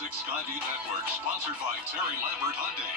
6 Skyview Network, sponsored by Terry Lambert Hyundai.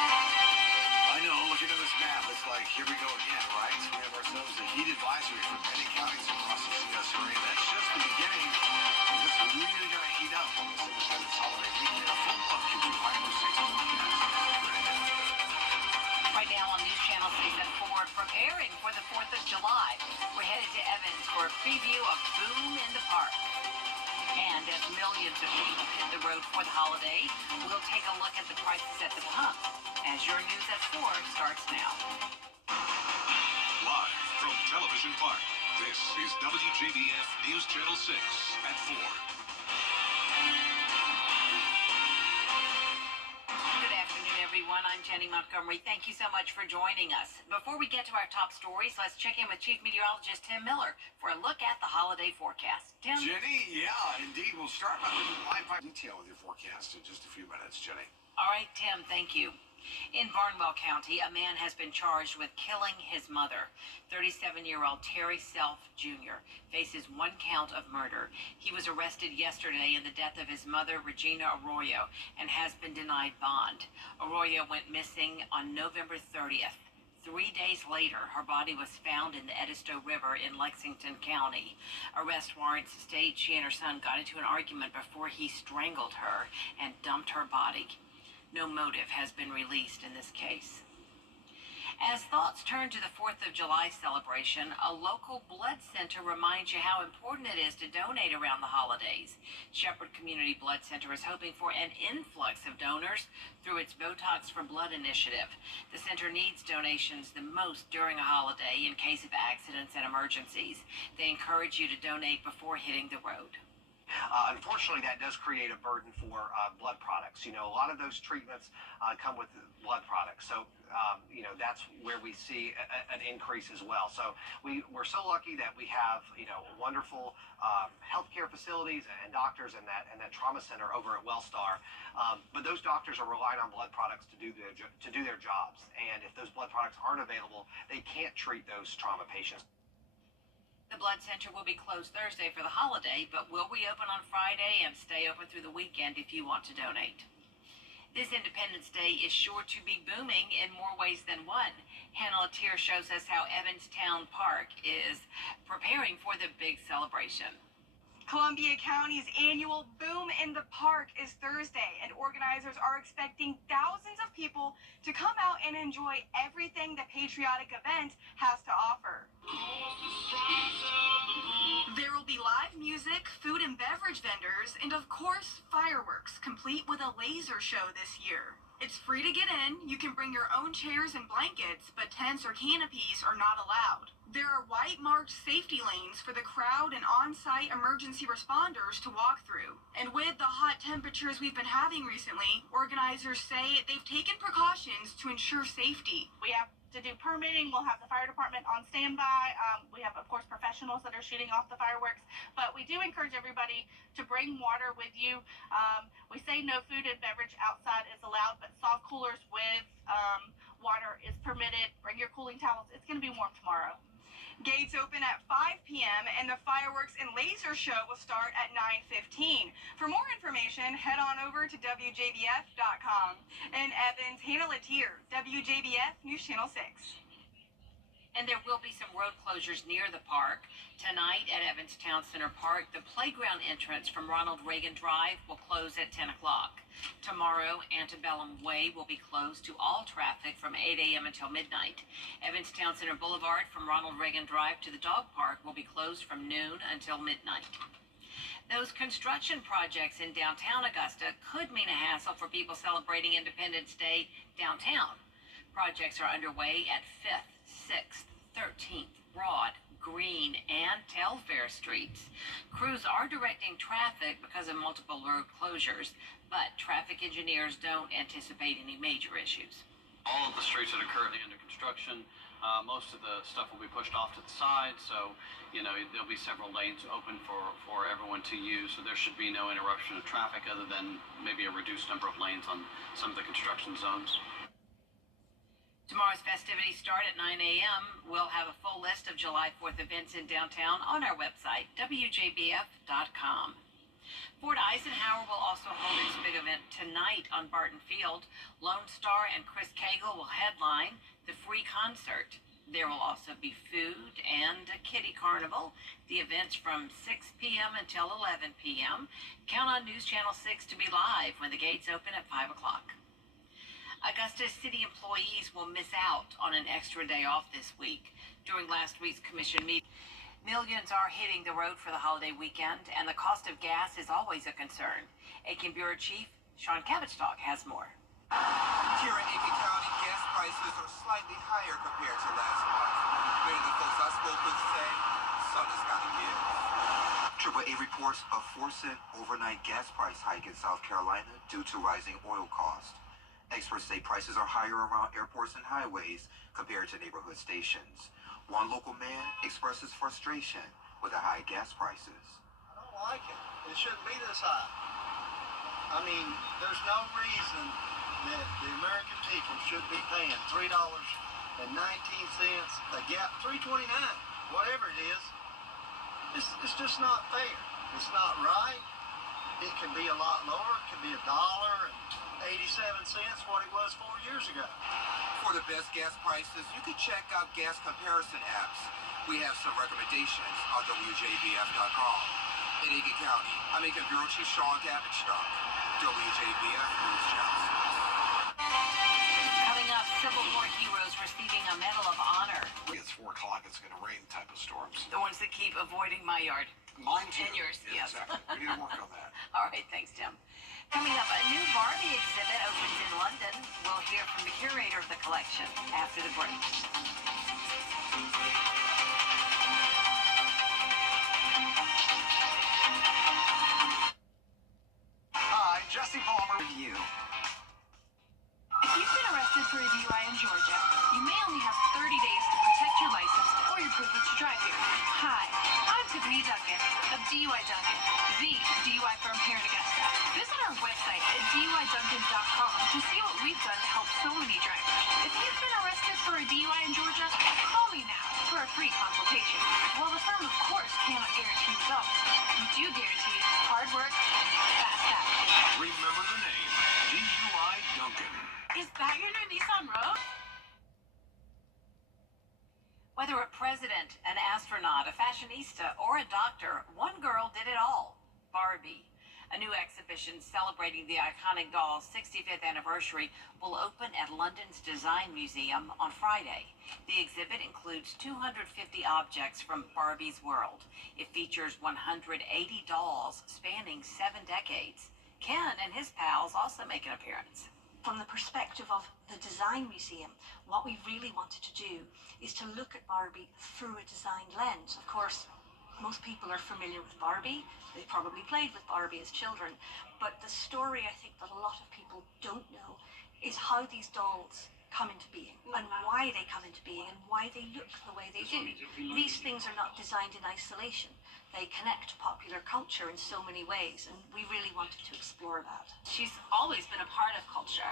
I know, looking at this map, it's like, here we go again, right? So we have ourselves a heat advisory for many counties across the CS area. That's just the beginning. It's really going to heat up on this Independence holiday weekend. A full look into 5 or 6 forecast. Right now on News Channel 6 at 4, preparing for the 4th of July. We're headed to Evans for a preview of Boom in the Park. And as millions of people hit the road for the holiday, we'll take a look at the prices at the pump. As your News at 4 starts now. Live from Television Park, this is WJBF News Channel 6 at 4. Good afternoon, everyone. I'm Jenny Montgomery. Thank you so much for joining us. Before we get to our top stories, let's check in with Chief Meteorologist Tim Miller for a look at the holiday forecast. Tim? Jenny, yeah, indeed. We'll start by looking live by detail with your forecast in just a few minutes, Jenny. All right, Tim, thank you. In Barnwell County, a man has been charged with killing his mother. 37-year-old Terry Self, Jr. faces 1 count of murder. He was arrested yesterday in the death of his mother, Regina Arroyo, and has been denied bond. Arroyo went missing on November 30th. 3 days later, her body was found in the Edisto River in Lexington County. Arrest warrants state she and her son got into an argument before he strangled her and dumped her body. No motive has been released in this case. As thoughts turn to the 4th of July celebration, a local blood center reminds you how important it is to donate around the holidays. Shepherd Community Blood Center is hoping for an influx of donors through its Botox for Blood initiative. The center needs donations the most during a holiday in case of accidents and emergencies. They encourage you to donate before hitting the road. Unfortunately, that does create a burden for blood products. You know, a lot of those treatments come with blood products. So, that's where we see an increase as well. So we're so lucky that we have, wonderful healthcare facilities and doctors and that trauma center over at Wellstar. But those doctors are relying on blood products to do their jobs. And if those blood products aren't available, they can't treat those trauma patients. The blood center will be closed Thursday for the holiday, but will reopen on Friday and stay open through the weekend if you want to donate. This Independence Day is sure to be booming in more ways than one. Hannah Latier shows us how Evanstown Park is preparing for the big celebration. Columbia County's annual Boom in the Park is Thursday, and organizers are expecting thousands of people to come out and enjoy everything the patriotic event has to offer. There will be live music, food and beverage vendors, and of course, fireworks, complete with a laser show this year. It's free to get in. You can bring your own chairs and blankets, but tents or canopies are not allowed. There are white-marked safety lanes for the crowd and on-site emergency responders to walk through. And with the hot temperatures we've been having recently, organizers say they've taken precautions to ensure safety. We have to do permitting. We'll have the fire department on standby. We have, of course, professionals that are shooting off the fireworks. But we do encourage everybody to bring water with you. We say no food and beverage outside is allowed, but soft coolers with water is permitted. Bring your cooling towels. It's going to be warm tomorrow. Gates open at 5 p.m. and the fireworks and laser show will start at 9:15. For more information, head on over to WJBF.com. In Evans, Hannah Latier, WJBF News Channel 6. And there will be some road closures near the park. Tonight at Evanstown Center Park, the playground entrance from Ronald Reagan Drive will close at 10 o'clock. Tomorrow, Antebellum Way will be closed to all traffic from 8 a.m. until midnight. Evanstown Center Boulevard from Ronald Reagan Drive to the dog park will be closed from noon until midnight. Those construction projects in downtown Augusta could mean a hassle for people celebrating Independence Day downtown. Projects are underway at 5th, 6th, 13th, Broad, Green, and Telfair Streets. Crews are directing traffic because of multiple road closures, but traffic engineers don't anticipate any major issues. All of the streets that are currently under construction, most of the stuff will be pushed off to the side, so there'll be several lanes open for everyone to use, so there should be no interruption of traffic other than maybe a reduced number of lanes on some of the construction zones. Tomorrow's festivities start at 9 a.m. We'll have a full list of July 4th events in downtown on our website, WJBF.com. Fort Eisenhower will also hold its big event tonight on Barton Field. Lone Star and Chris Cagle will headline the free concert. There will also be food and a kiddie carnival. The event's from 6 p.m. until 11 p.m. Count on News Channel 6 to be live when the gates open at 5 o'clock. Augusta City employees will miss out on an extra day off this week. During last week's commission meeting, millions are hitting the road for the holiday weekend, and the cost of gas is always a concern. Aiken Bureau Chief Sean Cabbage-Talk has more. Here in Aiken County, gas prices are slightly higher compared to last month. Many of the folks I spoke with say something's got to give. AAA reports a 4-cent overnight gas price hike in South Carolina due to rising oil costs. Experts say prices are higher around airports and highways compared to neighborhood stations. One local man expresses frustration with the high gas prices. I don't like it. It shouldn't be this high. I mean, there's no reason that the American people should be paying $3.19 a gallon, $3.29, whatever it is. It's just not fair. It's not right. It can be a lot lower. It can be $1.87, what it was 4 years ago. For the best gas prices, you can check out gas comparison apps. We have some recommendations on WJBF.com. In Aiken County, I'm Aiken Bureau Chief Sean Cabbage-Talk, WJBF News Channel 6. Coming up, Civil War heroes receiving a Medal of Honor. It's 4 o'clock, it's going to rain type of storms. The ones that keep avoiding my yard. Mine too. And yours, Yeah, yes. Exactly. We need to work on that. All right, thanks, Tim. Coming up, a new Barbie exhibit opens in London. We'll hear from the curator of the collection after the break. Hi, Jesse Palmer. You. If you've been arrested for a DUI in Georgia, you may only have 30 days to protect your license or your privilege to drive here. Hi, I'm Tiffany Duncan of DUI Duncan, the DUI firm here in Augusta. Visit our website at DUIDuncan.com to see what we've done to help so many drivers. If you've been arrested for a DUI in Georgia, call me now for a free consultation. While the firm, of course, cannot guarantee results, we do guarantee hard work and fast action. Remember the name, DUI Duncan. Is that your new Nissan Rogue? Whether a president, an astronaut, a fashionista, or a doctor, one girl did it all. Barbie. A new exhibition celebrating the iconic doll's 65th anniversary will open at London's Design Museum on Friday. The exhibit includes 250 objects from Barbie's world. It features 180 dolls spanning 7 decades. Ken and his pals also make an appearance. From the perspective of the Design Museum, what we really wanted to do is to look at Barbie through a design lens. Of course, most people are familiar with Barbie. They probably played with Barbie as children. But the story I think that a lot of people don't know is how these dolls come into being and why they come into being and why they look the way they do. These things are not designed in isolation. They connect popular culture in so many ways, and we really wanted to explore that. She's always been a part of culture,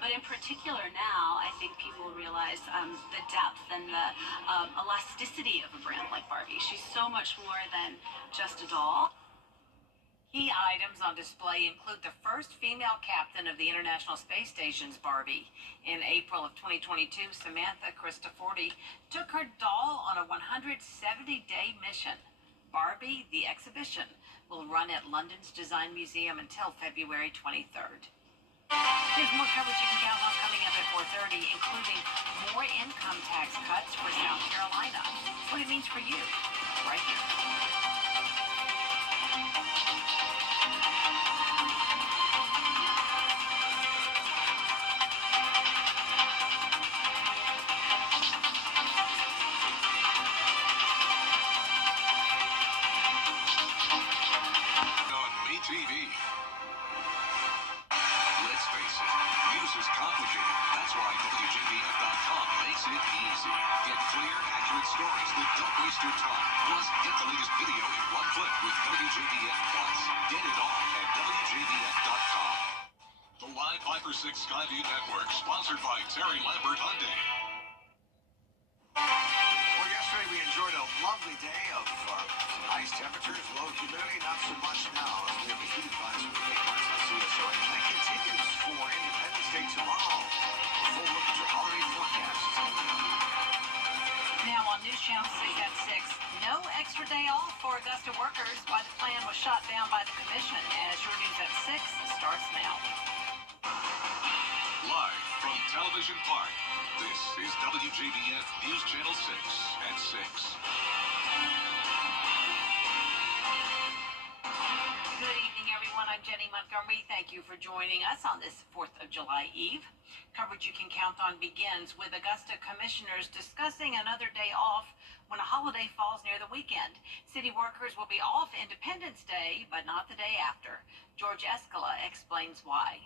but in particular now, I think people realize the depth and the elasticity of a brand like Barbie. She's so much more than just a doll. Key items on display include the first female captain of the International Space Station's Barbie. In April of 2022, Samantha Cristoforti took her doll on a 170-day mission. Barbie, the exhibition, will run at London's Design Museum until February 23rd. Here's more coverage you can count on coming up at 4:30, including more income tax cuts for South Carolina. What it means for you, right here. TV. Let's face it, news is complicated. That's why WJBF.com makes it easy. Get clear, accurate stories that don't waste your time. Plus, get the latest video in one click with WJBF Plus. Get it all at WJBF.com. The Live Viper 6 Skyview Network, sponsored by Terry Lambert Hyundai. Well, yesterday we enjoyed a lovely lovely day of nice temperatures, low humidity, not so much now. As we have a heat advisory for many parts of the CSO, and that continues for Independence Day tomorrow. A full look at your holiday forecast. Now on News Channel 6 at 6, no extra day off for Augusta workers. Why the plan was shot down by the commission. As your News at 6 starts now. Live from Television Park, this is WJBF News Channel 6 at 6. Good evening, everyone. I'm Jenny Montgomery. Thank you for joining us on this 4th of July Eve. Coverage you can count on begins with Augusta commissioners discussing another day off when a holiday falls near the weekend. City workers will be off Independence Day, but not the day after. George Escala explains why.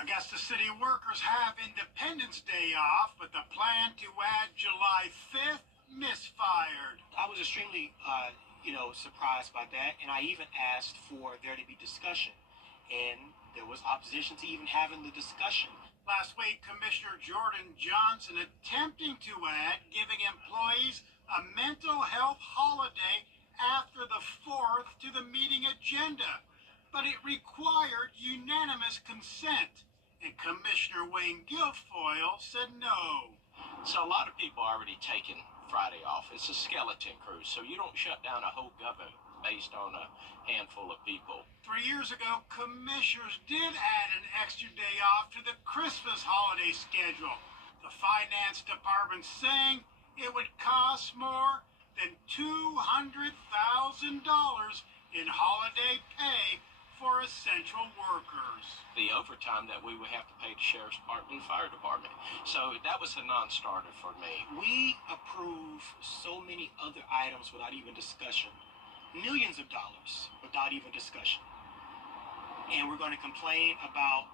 Augusta City workers have Independence Day off, but the plan to add July 5th misfired. I was extremely, surprised by that, and I even asked for there to be discussion, and there was opposition to even having the discussion. Last week, Commissioner Jordan Johnson attempting to add giving employees a mental health holiday after the 4th to the meeting agenda, but it required unanimous consent, and Commissioner Wayne Guilfoyle said no. So a lot of people are already taking Friday off. It's a skeleton crew, so you don't shut down a whole government based on a handful of people. 3 years ago, commissioners did add an extra day off to the Christmas holiday schedule. The finance department saying it would cost more than $200,000 in holiday pay for essential workers. The overtime that we would have to pay the sheriff's department and fire department. So that was a non-starter for me. We approve so many other items without even discussion. Millions of dollars without even discussion. And we're going to complain about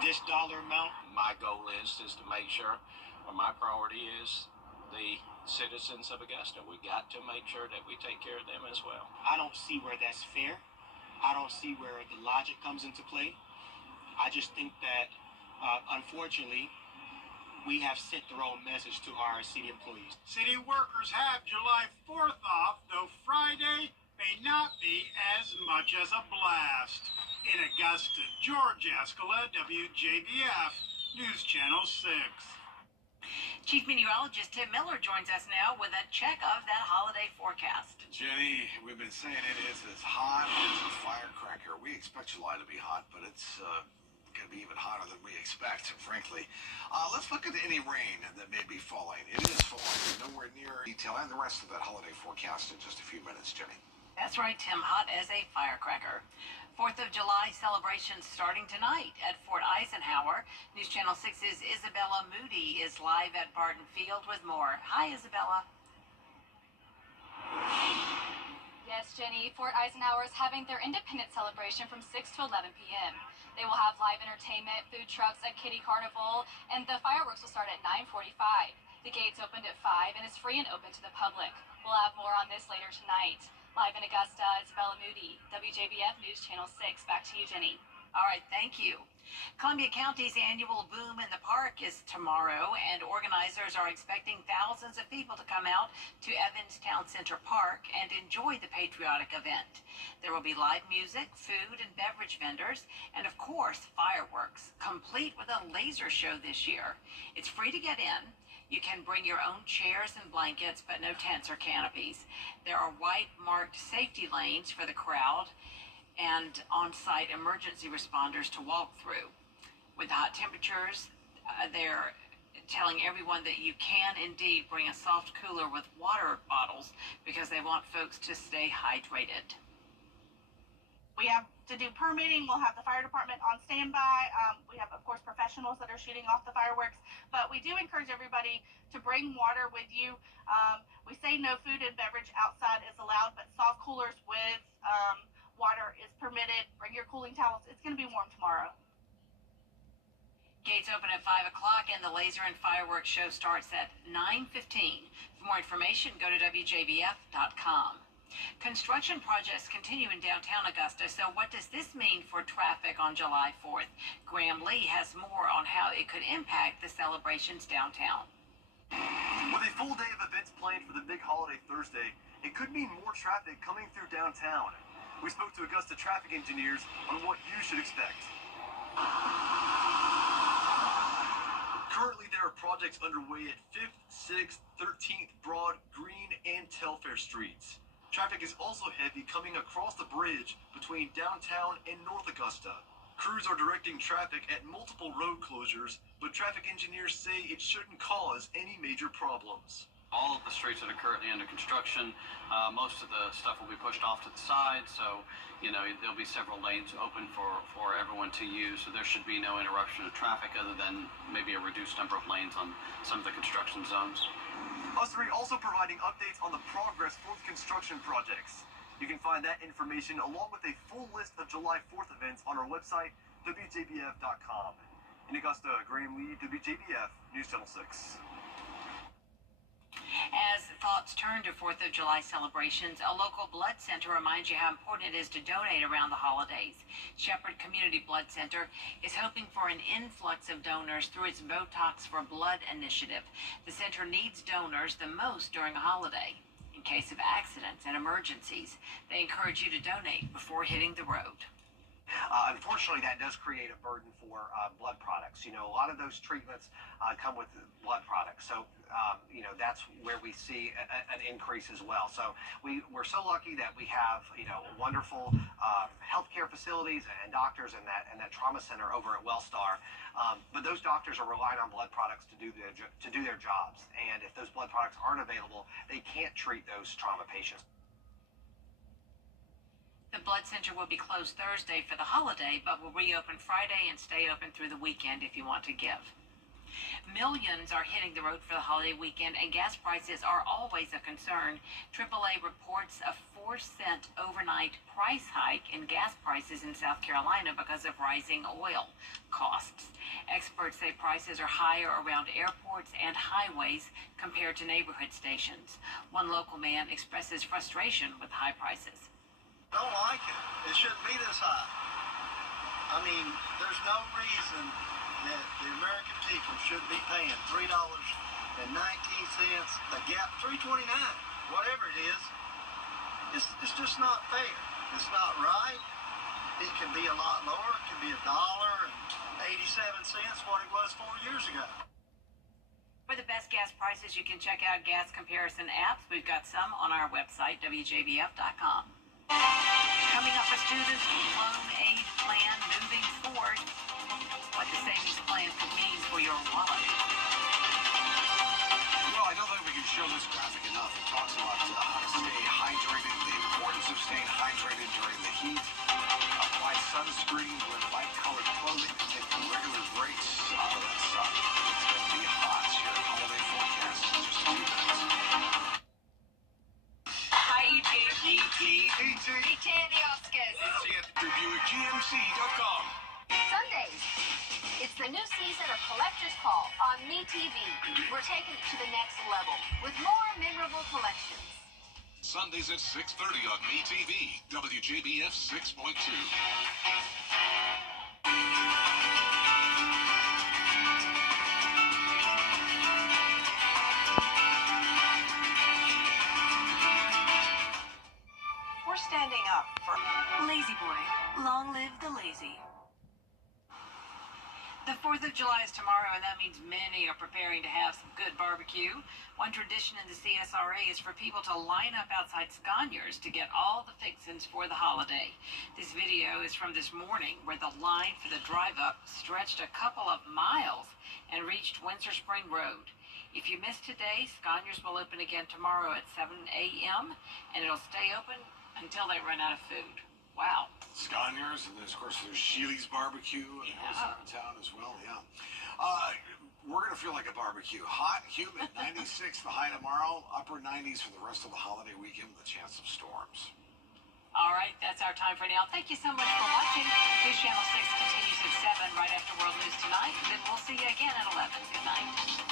this dollar amount. My goal is to make sure, or my priority is the citizens of Augusta. We got to make sure that we take care of them as well. I don't see where that's fair. I don't see where the logic comes into play. I just think that, unfortunately, we have sent the wrong message to our city employees. City workers have July 4th off, though Friday may not be as much as a blast. In Augusta, George Escala, WJBF, News Channel 6. Chief Meteorologist Tim Miller joins us now with a check of that holiday forecast. Jenny, we've been saying it is as hot as a firecracker. We expect July to be hot, but it's going to be even hotter than we expect, frankly. Let's look at any rain that may be falling. It is falling. Nowhere near detail, and the rest of that holiday forecast in just a few minutes, Jenny. That's right, Tim. Hot as a firecracker. 4th of July celebrations starting tonight at Fort Eisenhower. News Channel 6's Isabella Moody is live at Barton Field with more. Hi, Isabella. Yes, Jenny, Fort Eisenhower is having their independence celebration from 6 to 11 p.m. They will have live entertainment, food trucks, a kiddie carnival, and the fireworks will start at 9:45. The gates opened at 5 and is free and open to the public. We'll have more on this later tonight. Live in Augusta, Isabella Moody, WJBF News Channel 6. Back to you, Jenny. All right, thank you. Columbia County's annual Boom in the Park is tomorrow, and organizers are expecting thousands of people to come out to Evans Town Center Park and enjoy the patriotic event. There will be live music, food and beverage vendors, and of course, fireworks, complete with a laser show this year. It's free to get in. You can bring your own chairs and blankets, but no tents or canopies. There are white marked safety lanes for the crowd and on-site emergency responders to walk through. With hot temperatures, they're telling everyone that you can indeed bring a soft cooler with water bottles because they want folks to stay hydrated. We have to do permitting. We'll have the fire department on standby. We have, of course, professionals that are shooting off the fireworks. But we do encourage everybody to bring water with you. We say no food and beverage outside is allowed, but soft coolers with water is permitted. Bring your cooling towels. It's going to be warm tomorrow. Gates open at 5 o'clock, and the laser and fireworks show starts at 9:15. For more information, go to WJBF.com. Construction projects continue in downtown Augusta, so what does this mean for traffic on July 4th? Graham Lee has more on how it could impact the celebrations downtown. With a full day of events planned for the big holiday Thursday, it could mean more traffic coming through downtown. We spoke to Augusta traffic engineers on what you should expect. Currently, there are projects underway at 5th, 6th, 13th, Broad, Green, and Telfair streets. Traffic is also heavy coming across the bridge between downtown and North Augusta. Crews are directing traffic at multiple road closures, but traffic engineers say it shouldn't cause any major problems. All of the streets that are currently under construction, most of the stuff will be pushed off to the side, so there'll be several lanes open for everyone to use, so there should be no interruption of traffic other than maybe a reduced number of lanes on some of the construction zones. Us 3 also providing updates on the progress for the construction projects. You can find that information along with a full list of July 4th events on our website, WJBF.com. In Augusta, Graham Lee, WJBF, News Channel 6. As thoughts turn to 4th of July celebrations, a local blood center reminds you how important it is to donate around the holidays. Shepherd Community Blood Center is hoping for an influx of donors through its Botox for Blood initiative. The center needs donors the most during a holiday. In case of accidents and emergencies, they encourage you to donate before hitting the road. Unfortunately, that does create a burden for blood products. A lot of those treatments come with blood products. So, that's where we see an increase as well. So we're so lucky that we have, wonderful healthcare facilities and doctors and that trauma center over at Wellstar. But those doctors are relying on blood products to do their jobs. And if those blood products aren't available, they can't treat those trauma patients. The blood center will be closed Thursday for the holiday, but will reopen Friday and stay open through the weekend if you want to give. Millions are hitting the road for the holiday weekend, and gas prices are always a concern. AAA reports a 4-cent overnight price hike in gas prices in South Carolina because of rising oil costs. Experts say prices are higher around airports and highways compared to neighborhood stations. One local man expresses frustration with high prices. Don't like it. It shouldn't be this high. I mean, there's no reason that the American people should be paying $3.19 a gallon, $3.29, whatever it is. It's just not fair. It's not right. It can be a lot lower. It can be $1.87, what it was 4 years ago. For the best gas prices, you can check out gas comparison apps. We've got some on our website, WJBF.com. Coming up for students, loan aid plan moving forward. What the savings plan could mean for your wallet. Well, I don't think we can show this graphic enough. It talks about how to stay hydrated, the importance of staying hydrated during the heat. Apply sunscreen, wear light-colored clothing, and take regular breaks. It's going to be hot here. Holiday forecast in just a few minutes. ET and the Oscars. Review at GMC.com. Sundays. It's the new season of Collector's Call on MeTV. We're taking it to the next level with more memorable collections. Sundays at 6:30 on MeTV, WJBF 6.2. We're standing up for Lazy Boy. Long live the lazy. The 4th of July is tomorrow, and that means many are preparing to have some good barbecue. One tradition in the CSRA is for people to line up outside Scaniers to get all the fixins for the holiday. This video is from this morning, where the line for the drive-up stretched a couple of miles and reached Windsor Spring Road. If you missed today, Scaniers will open again tomorrow at 7 a.m., and it'll stay open until they run out of food. Wow. Scaniers, and then, of course, there's Sheely's Barbecue in town as well, yeah. We're going to feel like a barbecue. Hot, humid, 96 the high tomorrow, upper 90s for the rest of the holiday weekend with a chance of storms. All right, that's our time for now. Thank you so much for watching. News Channel 6 continues at 7 right after World News Tonight. Then we'll see you again at 11. Good night.